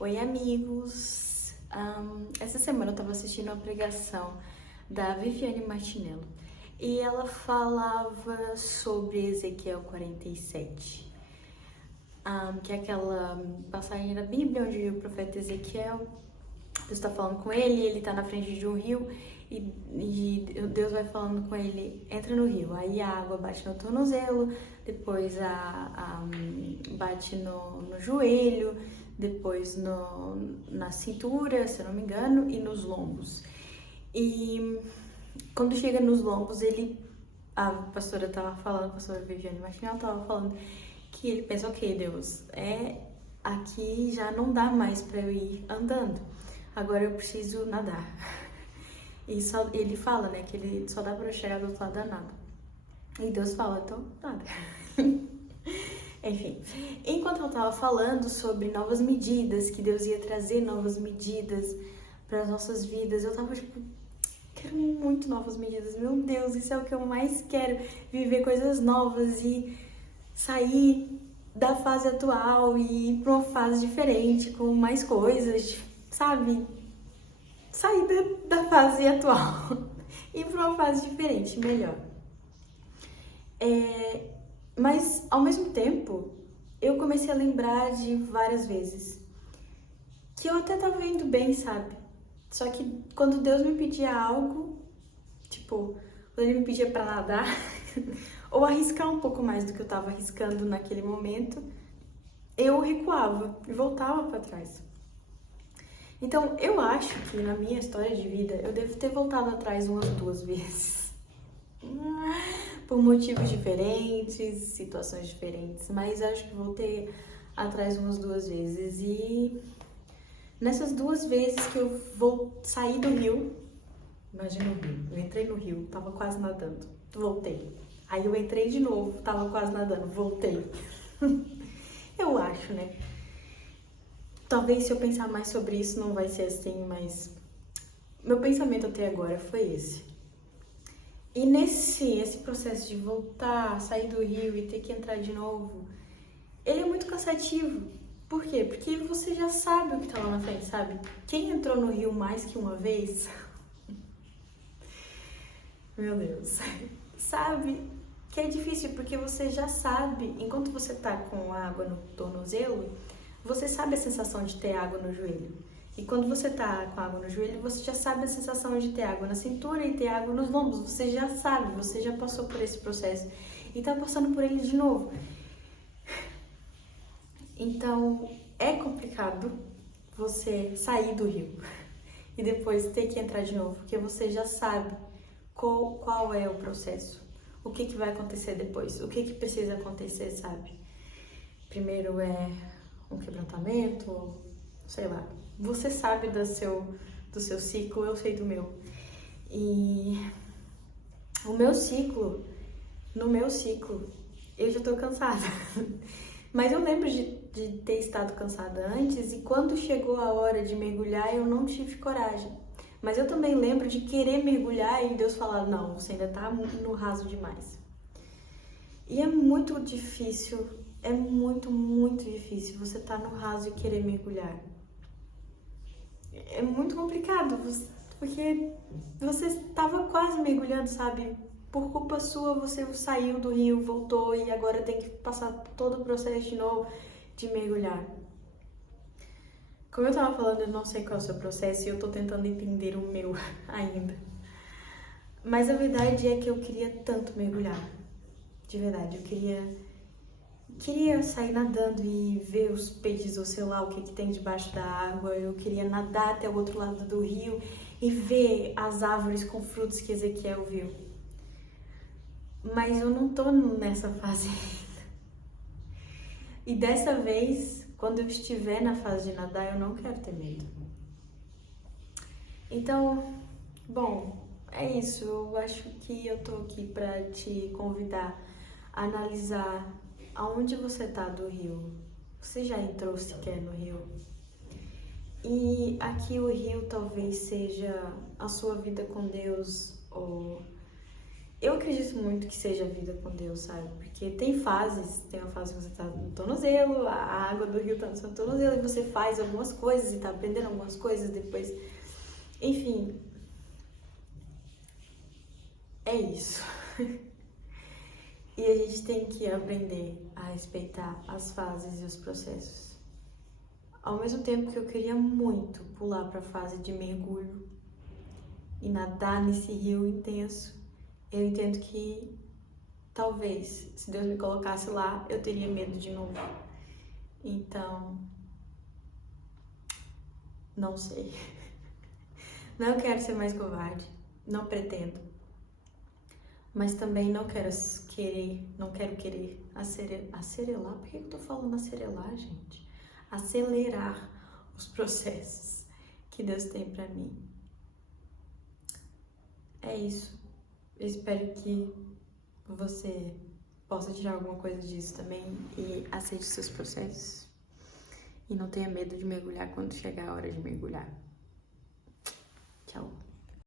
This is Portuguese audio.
Oi, amigos! Essa semana eu estava assistindo uma pregação da Viviane Martinello e ela falava sobre Ezequiel 47, que é aquela passagem da Bíblia onde o profeta Ezequiel, Deus está falando com ele, ele está na frente de um rio e Deus vai falando com ele, entra no rio. Aí a água bate no tornozelo, depois bate no joelho, depois na cintura, se eu não me engano, e nos lombos. E quando chega nos lombos, a pastora estava falando, a pastora Viviane Martinello estava falando que ele pensa, ok, Deus, aqui já não dá mais para eu ir andando, agora eu preciso nadar. E ele fala, né, que ele só dá para eu chegar do outro lado da nada. E Deus fala, então nada. Enfim, enquanto eu tava falando sobre novas medidas, que Deus ia trazer novas medidas para as nossas vidas, eu tava tipo, quero muito novas medidas, meu Deus, isso é o que eu mais quero, viver coisas novas e sair da fase atual e ir para uma fase diferente, com mais coisas, sabe? Sair da fase atual e ir para uma fase diferente, melhor. Mas, ao mesmo tempo, eu comecei a lembrar de várias vezes que eu até tava indo bem, sabe? Só que quando Deus me pedia algo, tipo, quando Ele me pedia pra nadar, ou arriscar um pouco mais do que eu tava arriscando naquele momento, eu recuava e voltava pra trás. Então, eu acho que na minha história de vida, eu devo ter voltado atrás umas 2 vezes. Por motivos diferentes, situações diferentes, mas acho que voltei atrás umas 2 vezes. E nessas 2 vezes que eu vou sair do rio, imagina o rio, eu entrei no rio, tava quase nadando, voltei. Aí eu entrei de novo, tava quase nadando, voltei. Eu acho, né? Talvez se eu pensar mais sobre isso não vai ser assim, mas meu pensamento até agora foi esse. E esse processo de voltar, sair do rio e ter que entrar de novo, ele é muito cansativo. Por quê? Porque você já sabe o que tá lá na frente, sabe? Quem entrou no rio mais que uma vez, meu Deus, sabe que é difícil porque você já sabe, enquanto você tá com água no tornozelo, você sabe a sensação de ter água no joelho. E quando você tá com água no joelho, você já sabe a sensação de ter água na cintura e ter água nos lombos. Você já sabe, você já passou por esse processo e tá passando por ele de novo. Então, é complicado você sair do rio e depois ter que entrar de novo, porque você já sabe qual é o processo, o que vai acontecer depois, o que precisa acontecer, sabe? Primeiro é um quebrantamento, sei lá. Você sabe do seu ciclo, eu sei do meu. E no meu ciclo, eu já tô cansada. Mas eu lembro de ter estado cansada antes e quando chegou a hora de mergulhar, eu não tive coragem. Mas eu também lembro de querer mergulhar e Deus falar, não, você ainda tá no raso demais. E é muito difícil, é muito, muito difícil você tá no raso e querer mergulhar. É muito complicado, porque você estava quase mergulhando, sabe? Por culpa sua, você saiu do rio, voltou e agora tem que passar todo o processo de novo de mergulhar. Como eu tava falando, eu não sei qual é o seu processo e eu tô tentando entender o meu ainda. Mas a verdade é que eu queria tanto mergulhar. De verdade, eu queria sair nadando e ver os peixes, ou sei lá o que tem debaixo da água. Eu queria nadar até o outro lado do rio e ver as árvores com frutos que Ezequiel viu. Mas eu não tô nessa fase ainda. E dessa vez, quando eu estiver na fase de nadar, eu não quero ter medo. Então, bom, é isso. Eu acho que eu tô aqui pra te convidar a analisar aonde você tá do rio. Você já entrou sequer no rio? E aqui o rio talvez seja a sua vida com Deus, ou Eu acredito muito que seja a vida com Deus, sabe? Porque tem fases, tem uma fase que você tá no tornozelo, a água do rio tá no seu tornozelo e você faz algumas coisas e tá aprendendo algumas coisas depois. Enfim, é isso. E a gente tem que aprender a respeitar as fases e os processos. Ao mesmo tempo que eu queria muito pular para a fase de mergulho e nadar nesse rio intenso, eu entendo que talvez, se Deus me colocasse lá, eu teria medo de novo. Então, não sei. Não quero ser mais covarde, não pretendo. Mas também não quero querer acerelar. Por que eu tô falando acerelar, gente? Acelerar os processos que Deus tem pra mim. É isso. Eu espero que você possa tirar alguma coisa disso também e aceite seus processos. E não tenha medo de mergulhar quando chegar a hora de mergulhar.